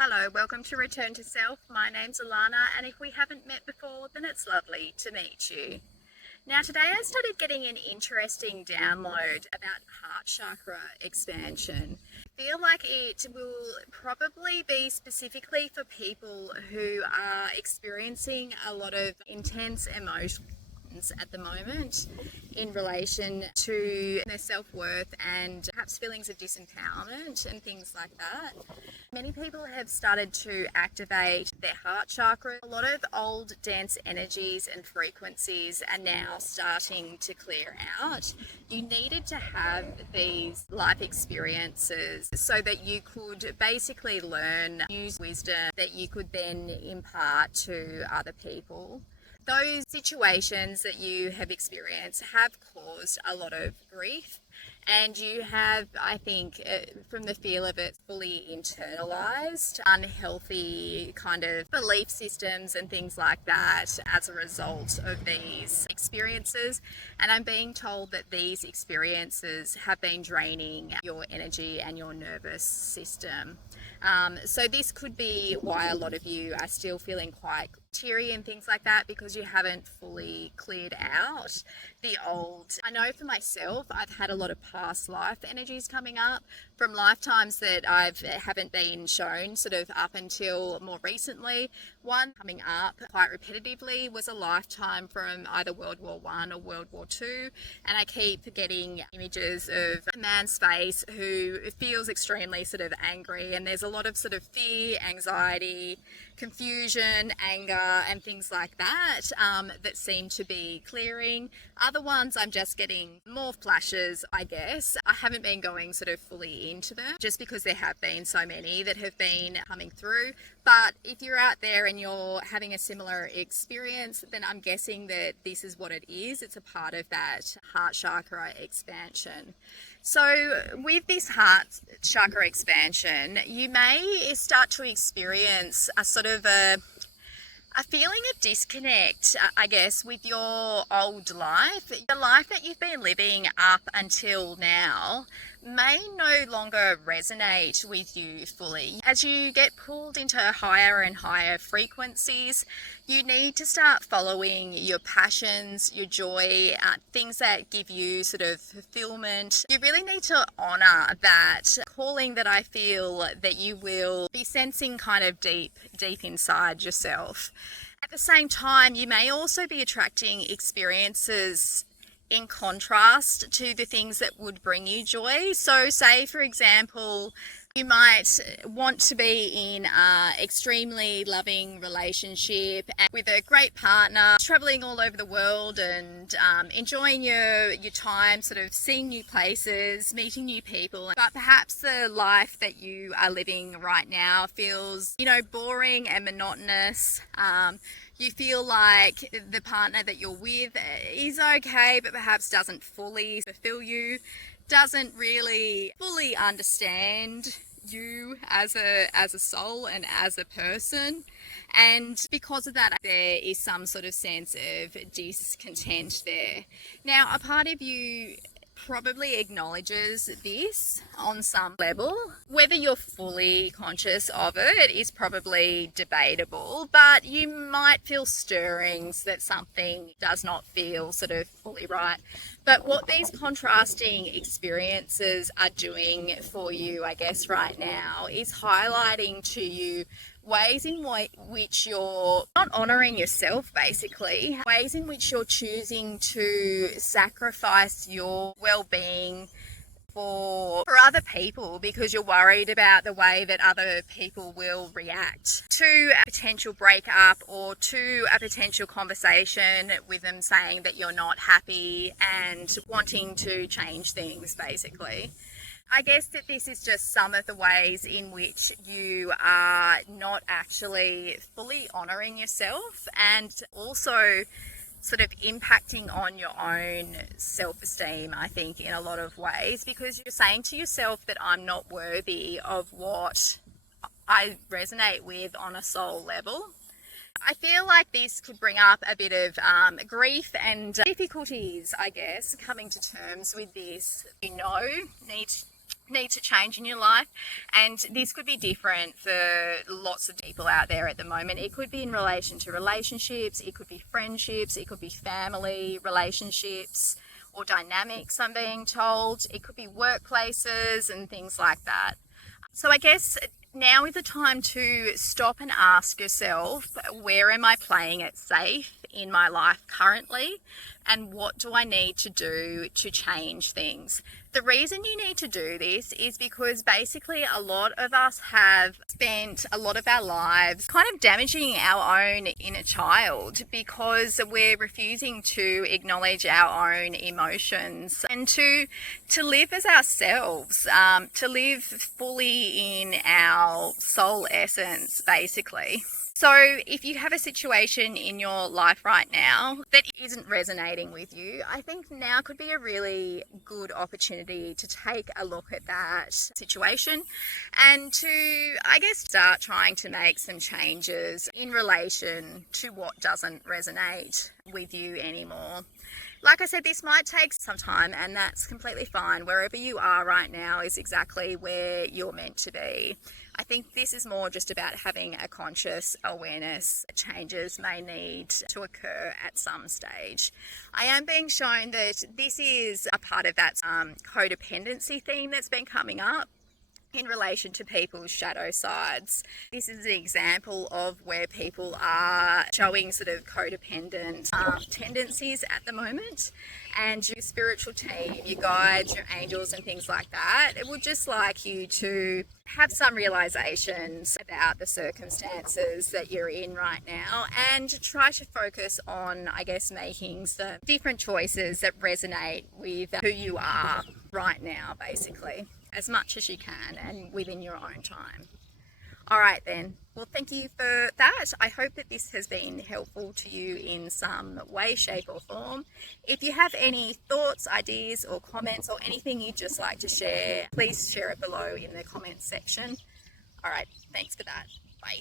Hello, welcome to Return to Self. My name's Alana, and if we haven't met before, then it's lovely to meet you. Now, today I started getting an interesting download about heart chakra expansion. I feel like it will probably be specifically for people who are experiencing a lot of intense emotions at the moment in relation to their self-worth and perhaps feelings of disempowerment and things like that. Many people have started to activate their heart chakra. A lot of old dense energies and frequencies are now starting to clear out. You needed to have these life experiences so that you could basically learn, use wisdom that you could then impart to other people. Those situations that you have experienced have caused a lot of grief, and you have, I think, from the feel of it, fully internalized unhealthy kind of belief systems and things like that as a result of these experiences. And I'm being told that these experiences have been draining your energy and your nervous system. So this could be why a lot of you are still feeling quite teary and things like that, because you haven't fully cleared out the old. I know for myself, I've had a lot of past life energies coming up from lifetimes that haven't been shown sort of up until more recently. One coming up quite repetitively was a lifetime from either World War I or World War II, and I keep getting images of a man's face who feels extremely sort of angry, and there's a lot of sort of fear, anxiety, confusion, anger, and things like that that seem to be clearing. Other ones I'm just getting more flashes, I guess. I haven't been going sort of fully into them just because there have been so many that have been coming through. But if you're out there and you're having a similar experience, then I'm guessing that this is what it is. It's a part of that heart chakra expansion. So with this heart chakra expansion, you may start to experience a sort of a feeling of disconnect, I guess, with your old life. The life that you've been living up until now may no longer resonate with you fully. As you get pulled into higher and higher frequencies, you need to start following your passions, your joy, things that give you sort of fulfillment. You really need to honor that calling that I feel that you will be sensing kind of deep inside yourself. At the same time, you may also be attracting experiences in contrast to the things that would bring you joy. So say, for example, you might want to be in an extremely loving relationship with a great partner, traveling all over the world and enjoying your time, sort of seeing new places, meeting new people. But perhaps the life that you are living right now feels, boring and monotonous. You feel like the partner that you're with is okay, but perhaps doesn't fully fulfill you, doesn't really fully understand you as a soul and as a person. And because of that, there is some sort of sense of discontent there. Now, a part of you probably acknowledges this on some level. Whether you're fully conscious of it is probably debatable, but you might feel stirrings that something does not feel sort of fully right. But what these contrasting experiences are doing for you, I guess, right now is highlighting to you ways in which you're not honouring yourself, basically, ways in which you're choosing to sacrifice your well-being for other people because you're worried about the way that other people will react to a potential breakup or to a potential conversation with them saying that you're not happy and wanting to change things, basically. I guess that this is just some of the ways in which you are not actually fully honouring yourself, and also sort of impacting on your own self-esteem, I think, in a lot of ways, because you're saying to yourself that I'm not worthy of what I resonate with on a soul level. I feel like this could bring up a bit of grief and difficulties, I guess, coming to terms with this. Need need to change in your life, and this could be different for lots of people out there at the moment. It could be in relation to relationships, it could be friendships, it could be family relationships or dynamics, I'm being told. It could be workplaces and things like that. So I guess now is the time to stop and ask yourself, where am I playing it safe in my life currently, and what do I need to do to change things? The reason you need to do this is because basically a lot of us have spent a lot of our lives kind of damaging our own inner child because we're refusing to acknowledge our own emotions and to live as ourselves, to live fully in our soul essence, basically. So if you have a situation in your life right now that isn't resonating with you, I think now could be a really good opportunity to take a look at that situation and to, I guess, start trying to make some changes in relation to what doesn't resonate with you anymore. Like I said, this might take some time, and that's completely fine. Wherever you are right now is exactly where you're meant to be. I think this is more just about having a conscious awareness that changes may need to occur at some stage. I am being shown that this is a part of that codependency theme that's been coming up in relation to people's shadow sides. This is an example of where people are showing sort of codependent tendencies at the moment, and your spiritual team, your guides, your angels and things like that, it would just like you to have some realizations about the circumstances that you're in right now and try to focus on, I guess, making some different choices that resonate with who you are right now, basically, as much as you can and within your own time. All right then, well, thank you for that. I hope that this has been helpful to you in some way, shape or form. If you have any thoughts, ideas or comments or anything you'd just like to share, please share it below in the comments section. All right, thanks for that. Bye.